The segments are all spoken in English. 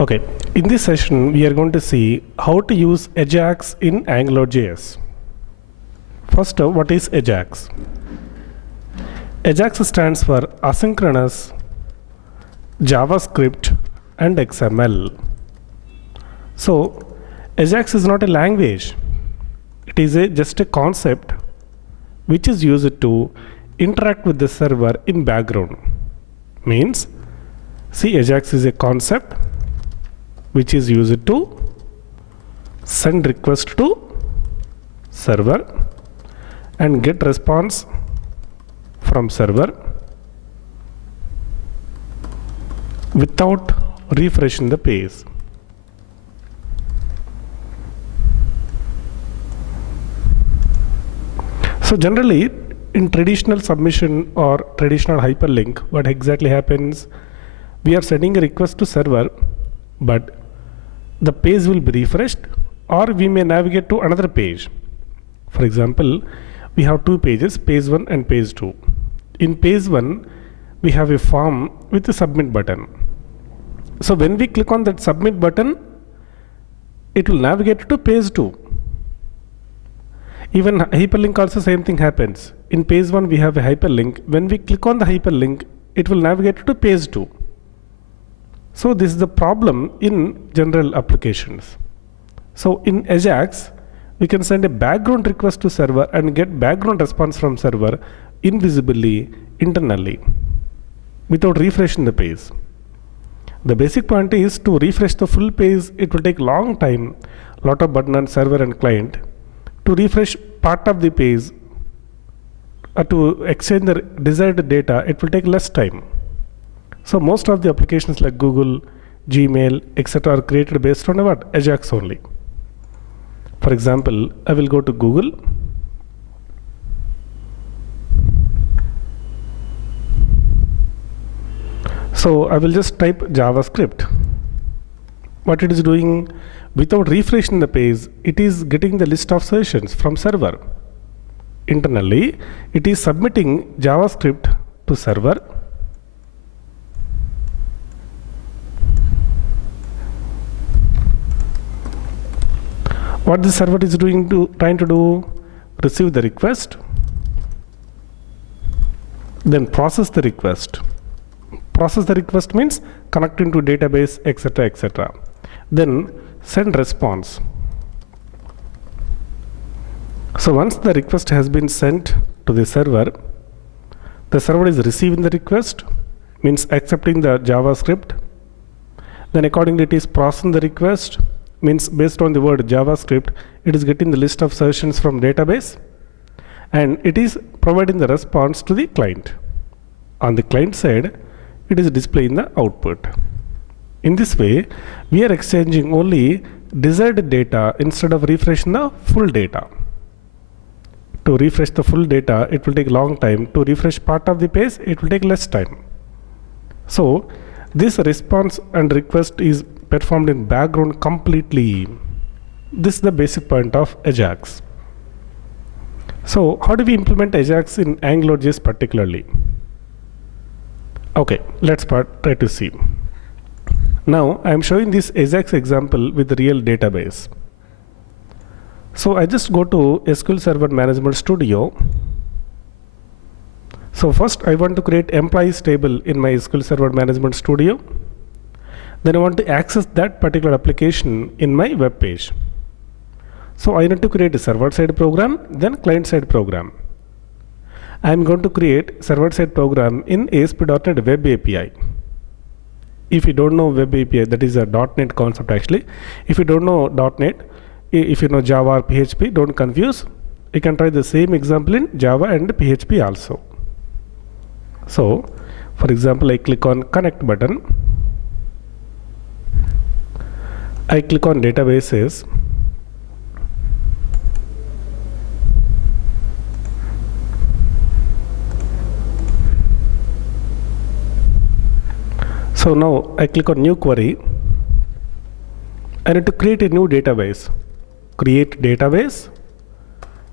Okay, in this session we are going to see how to use Ajax in AngularJS. First, what is Ajax? Ajax stands for Asynchronous JavaScript and XML. So, Ajax is not a language. It is just a concept which is used to interact with the server in background. Means, see, Ajax is a concept which is used to send request to server and get response from server without refreshing the page. So generally in traditional submission or traditional hyperlink, what exactly happens? We are sending a request to server, but the page will be refreshed, or we may navigate to another page. For example, we have two pages, page 1 and page 2. In page 1, we have a form with a submit button. So when we click on that submit button, it will navigate to page 2. Even hyperlink also same thing happens. In page 1 we have a hyperlink. When we click on the hyperlink, it will navigate to page 2. So this is the problem in general applications. So in Ajax, we can send a background request to server and get background response from server invisibly internally without refreshing the page. The basic point is to refresh the full page, it will take long time, lot of button on server and client. To refresh part of the page to exchange the desired data, it will take less time. So most of the applications like Google, Gmail, etc. are created based on what? Ajax only. For example, I will go to Google. So I will just type JavaScript. What it is doing, without refreshing the page, it is getting the list of sessions from server. Internally, it is submitting JavaScript to server. What the server is trying to do, receive the request, then process the request. Process the request means connecting to database, etc., etc. Then send response. So once the request has been sent to the server is receiving the request, means accepting the JavaScript. Then accordingly it is processing the request, means based on the word JavaScript, it is getting the list of sessions from database and it is providing the response to the client. On the client side, it is displaying the output. In this way, we are exchanging only desired data instead of refreshing the full data. To refresh the full data, it will take long time. To refresh part of the page, it will take less time. So this response and request is performed in background completely. This is the basic point of Ajax. So how do we implement Ajax in AngularJS particularly? Okay, let's try to see. Now I am showing this Ajax example with the real database. So I just go to SQL Server Management Studio. So first I want to create employees table in my SQL Server Management Studio. Then I want to access that particular application in my web page. So I need to create a server-side program, then client-side program. I am going to create server-side program in ASP.NET Web API. If you don't know Web API, that is a .NET concept actually. If you don't know .NET, if you know Java or PHP, don't confuse. You can try the same example in Java and PHP also. So, for example, I click on Connect button. I click on Databases. So now I click on New Query. I need to create a new database. Create database.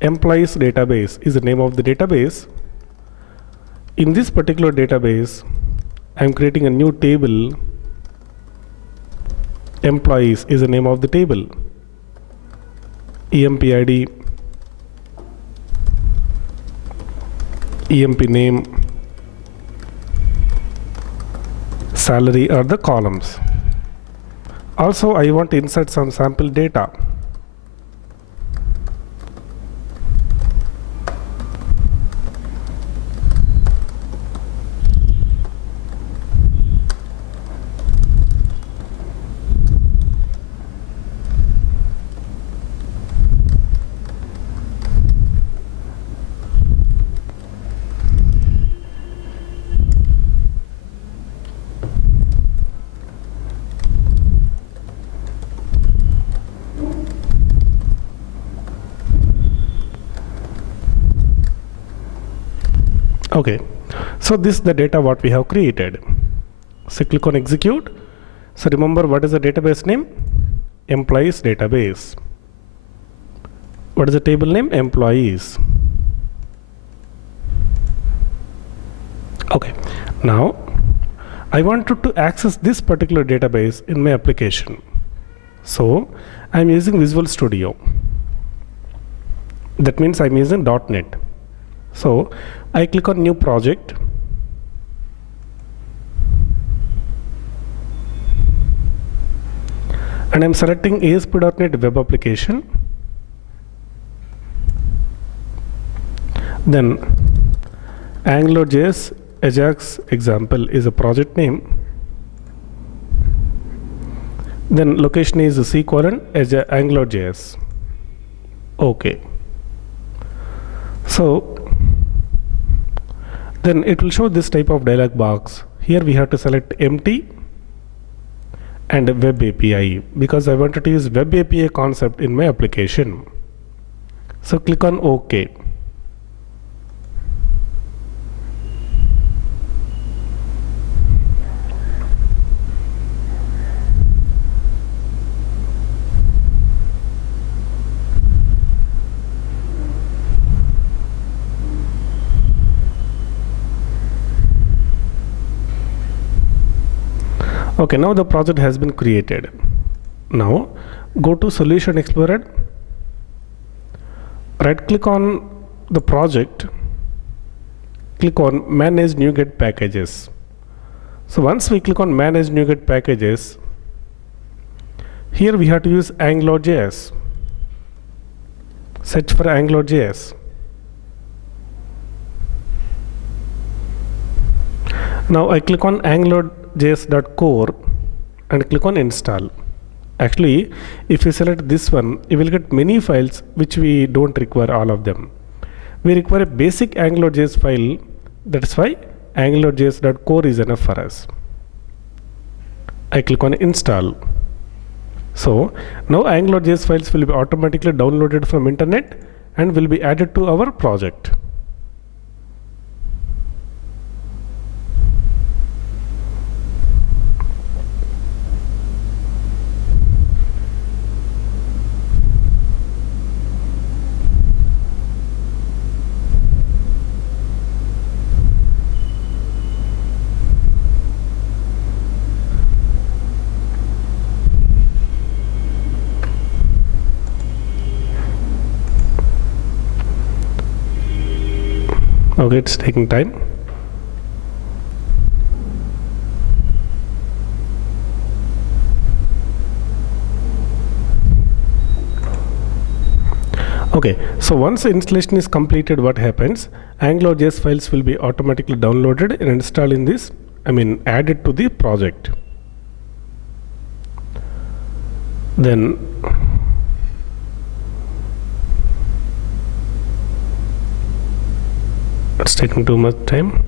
Employees database is the name of the database. In this particular database, I am creating a new table employees is the name of the table. EMPID, EMP name, salary are the columns. Also, I want to insert some sample data. Okay, so this is the data what we have created. So click on execute. So remember, what is the database name? Employees database. What is the table name? Employees. Okay, now I wanted to access this particular database in my application. So I am using Visual Studio. That means I am using .NET. So I click on new project. And I'm selecting ASP.NET Web Application. Then AngularJS Ajax example is a project name. Then location is C: AngularJS. Okay. So then it will show this type of dialog box. Here we have to select empty and web API because I wanted to use web API concept in my application. So click on OK. Okay, now the project has been created. Now go to Solution Explorer, right click on the project, click on Manage NuGet Packages. So once we click on Manage NuGet Packages, here we have to use AngularJS. Search for AngularJS. Now I click on angular.js.core and click on install. Actually, if you select this one, you will get many files which we don't require all of them. We require a basic AngularJS file. That's why angular.js.core is enough for us. I click on install. So now AngularJS files will be automatically downloaded from internet and will be added to our project. Okay, it's taking time. Okay, so once the installation is completed, what happens? AngularJS files will be automatically downloaded and installed in this, added to the project. Then it's taking too much time.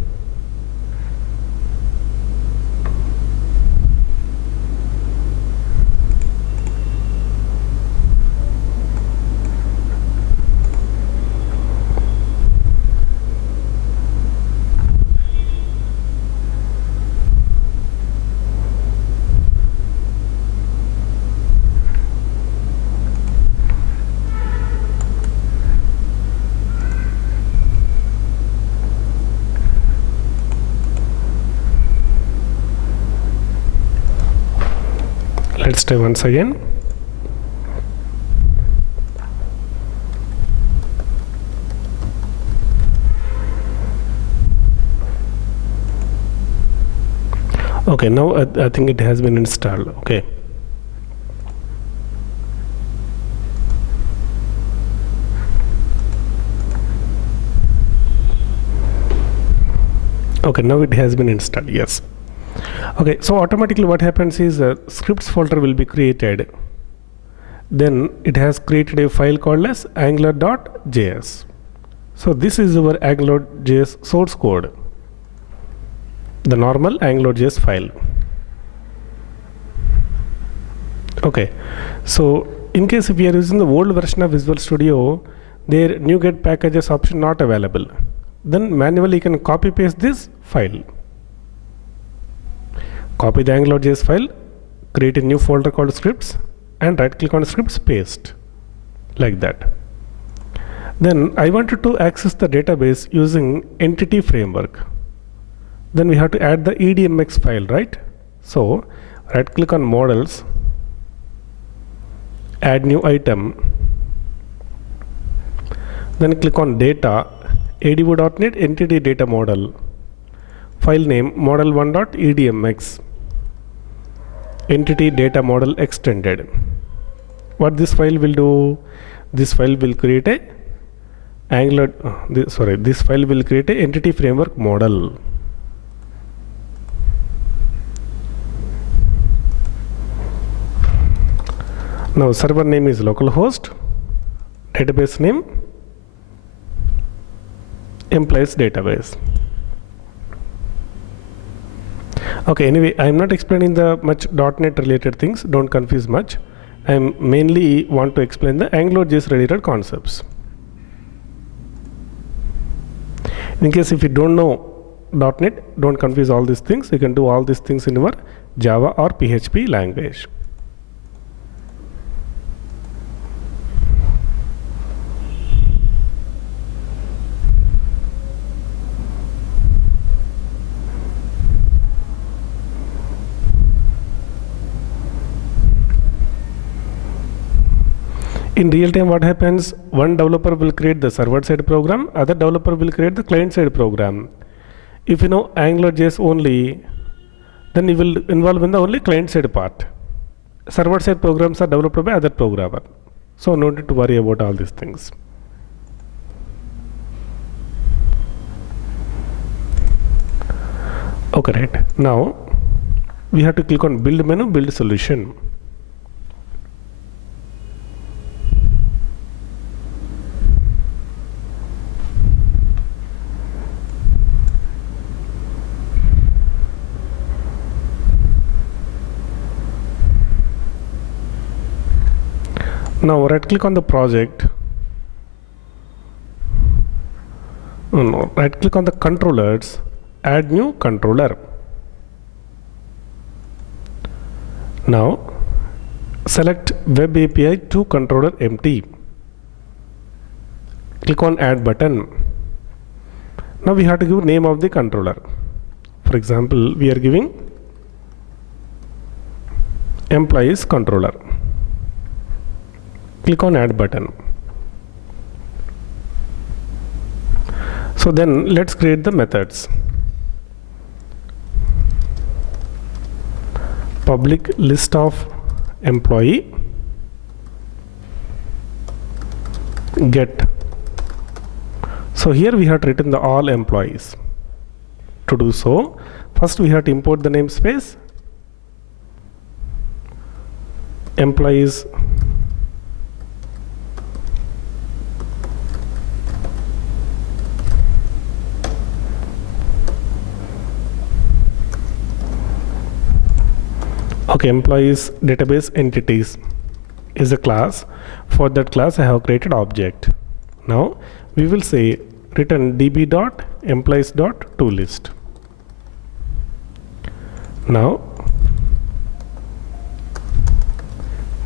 Let's try once again. Okay, now I think it has been installed. Okay. Okay, now it has been installed. Yes. Okay, so automatically what happens is a scripts folder will be created. Then it has created a file called as angular.js. So this is our angular.js source code, the normal angular.js file. Okay, so in case if we are using the old version of Visual Studio, their NuGet packages option not available, then manually you can copy paste this file. Copy the angular.js file, create a new folder called scripts, and right click on scripts, paste, like that. Then I wanted to access the database using entity framework. Then we have to add the EDMX file, right? So right click on models, add new item, then click on data, ADO.NET entity data model, file name model1.edmx, entity data model extended. What this file will do? This file will create a this file will create a entity framework model. Now server name is localhost, database name employees database. Okay, anyway, I am not explaining the much .NET related things, don't confuse much. I mainly want to explain the AngularJS related concepts. In case if you don't know .NET, don't confuse all these things. You can do all these things in your Java or PHP language. In real time, what happens? One developer will create the server side program, other developer will create the client side program. If you know AngularJS only, then you will involve in the only client side part. Server side programs are developed by other programmer. So no need to worry about all these things. Okay, right. Now we have to click on build menu, build solution. Now right click on the project. Right click on the controllers, add new controller. Now select web API to controller empty. Click on add button. Now we have to give name of the controller. For example, we are giving employees controller. Click on add button. So then let's create the methods. Public list of employee get. So here we have written the all employees. To do so, first we have to import the namespace employees employees database entities is a class. For that class I have created object. Now we will say return db.employees.toList. Now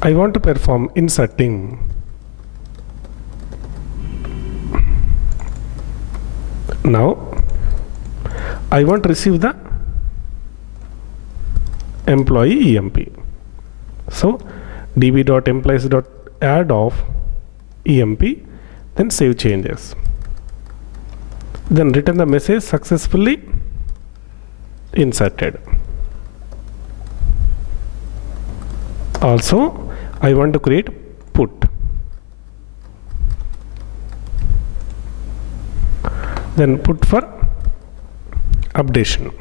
I want to perform inserting. Now I want to receive the employee EMP. So db.employees.add of emp, then save changes, then return the message successfully inserted. Also I want to create put. Then put for updation.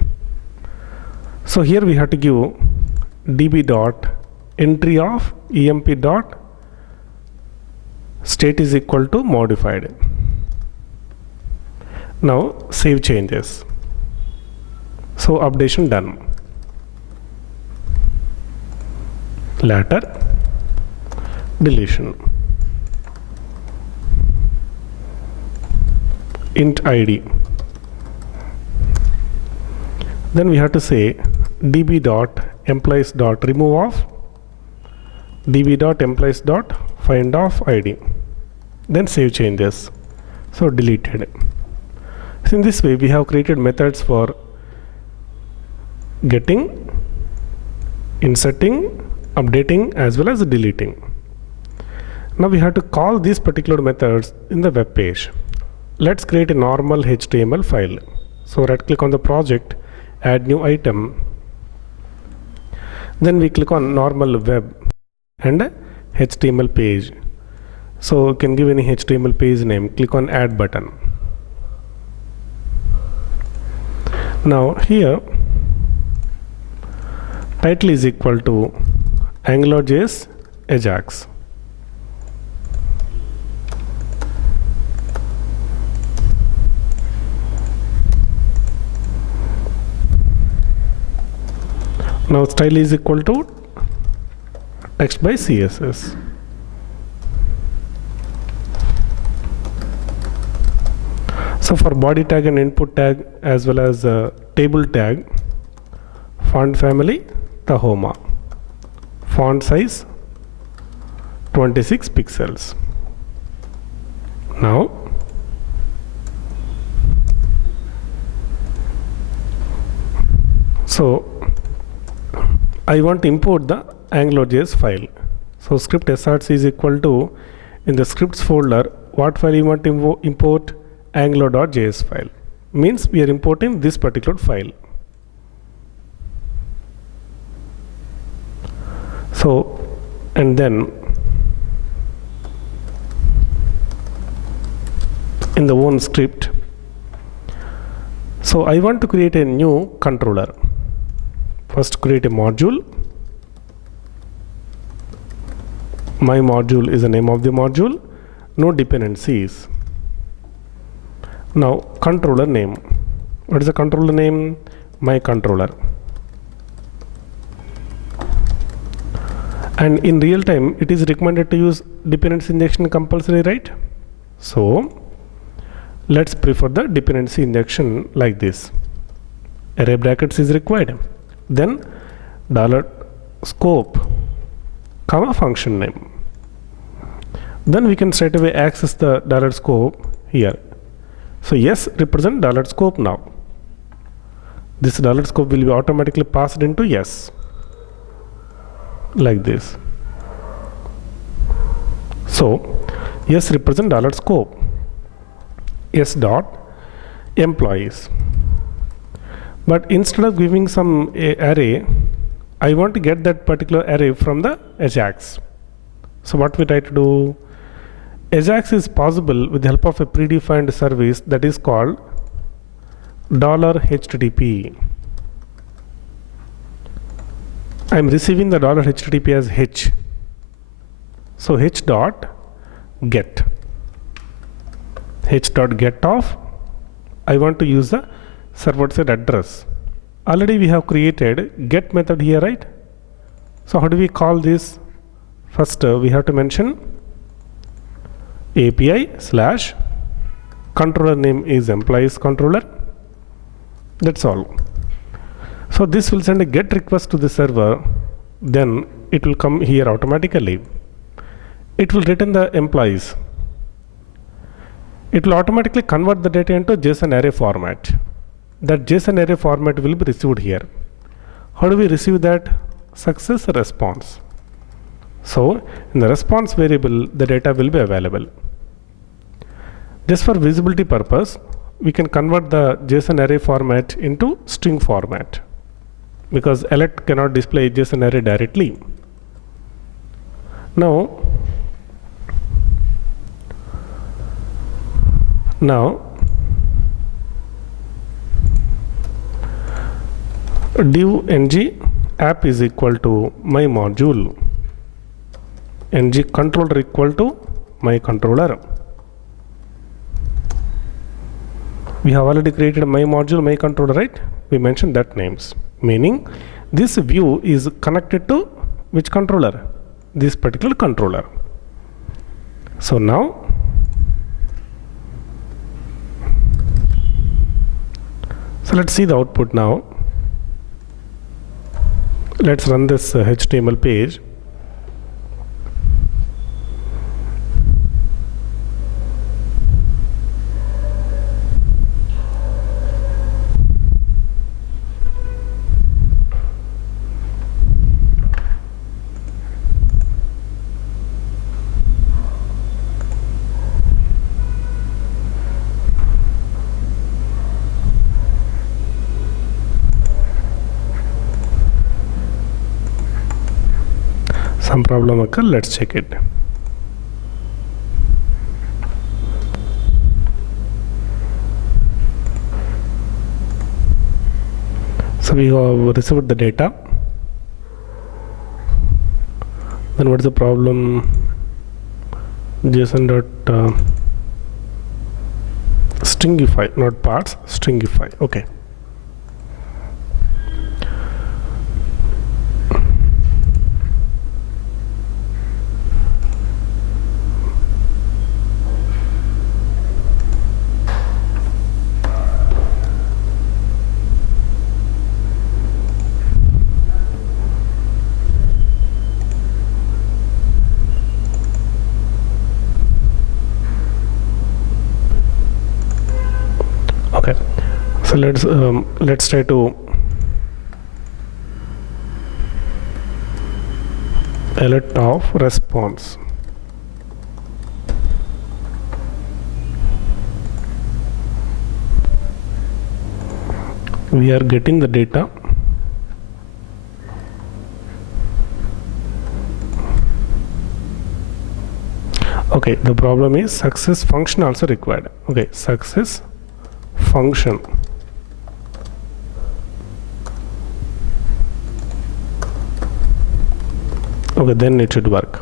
So here we have to give db dot entry of emp dot state is equal to modified. Now save changes. So updation done. Later deletion. Int id. Then we have to say db dot employees dot remove of db dot employees dot find of id, then save changes. So deleted. So in this way we have created methods for getting, inserting, updating as well as deleting. Now we have to call these particular methods in the web page. Let's create a normal HTML file. So right click on the project, add new item, then we click on normal web and HTML page. So you can give any HTML page name, click on add button. Now here title is equal to angular-JS Ajax. Now style is equal to text by CSS. So for body tag and input tag as well as table tag, font family Tahoma, font size 26 pixels. Now so I want to import the angular.js file. So script src is equal to, in the scripts folder, what file you want to import? Angular.js file. Means we are importing this particular file. So and then in the own script, so I want to create a new controller. First create a module. My module is the name of the module. No dependencies. Now controller name. What is the controller name? My controller. And in real time it is recommended to use dependency injection compulsory, right? So let's prefer the dependency injection like this. Array brackets is required. Then $scope, comma function name. Then we can straight away access the $scope here. So yes represent $scope now. This $scope will be automatically passed into yes, like this. So yes represent $scope, yes dot employees. But instead of giving some array, I want to get that particular array from the Ajax. So what we try to do? Ajax is possible with the help of a predefined service that is called $HTTP. I am receiving the $HTTP as H. So H dot get. H dot get of, I want to use the server side address. Already we have created get method here, right? So how do we call this? First we have to mention API slash controller name is employees controller. That's all. So this will send a get request to the server, then it will come here automatically. It will return the employees. It will automatically convert the data into JSON array format. That JSON array format will be received here. How do we receive that? Success response. So in the response variable, the data will be available. Just for visibility purpose, we can convert the JSON array format into string format, because elect cannot display JSON array directly. Now div ng app is equal to my module, ng controller equal to my controller. We have already created my module, my controller, right? We mentioned that names, meaning this view is connected to which controller? This particular controller. So now let's see the output now. Let's run this HTML page. Some problem occur, let's check it. So we have received the data. Then what is the problem? JSON dot stringify, not parts, stringify. Okay. Okay, so let's try to alert of response. We are getting the data. Okay, the problem is success function also required. Okay, success function. Okay, then it should work.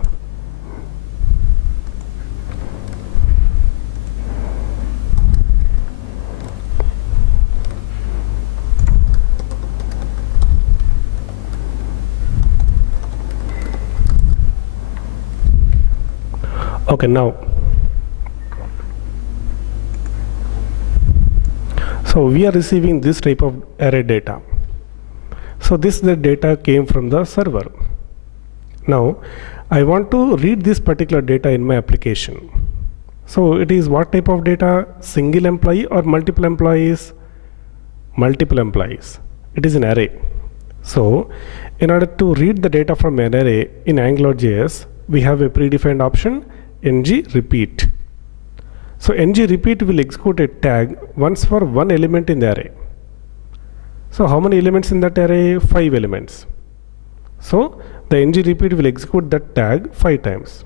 Okay, now so we are receiving this type of array data. So the data came from the server. Now I want to read this particular data in my application. So it is what type of data? Single employee or multiple employees? Multiple employees. It is an array. So in order to read the data from an array in angular.js, we have a predefined option, ng repeat. So ng repeat will execute a tag once for one element in the array. So how many elements in that array? 5 elements. So the ng repeat will execute that tag 5 times.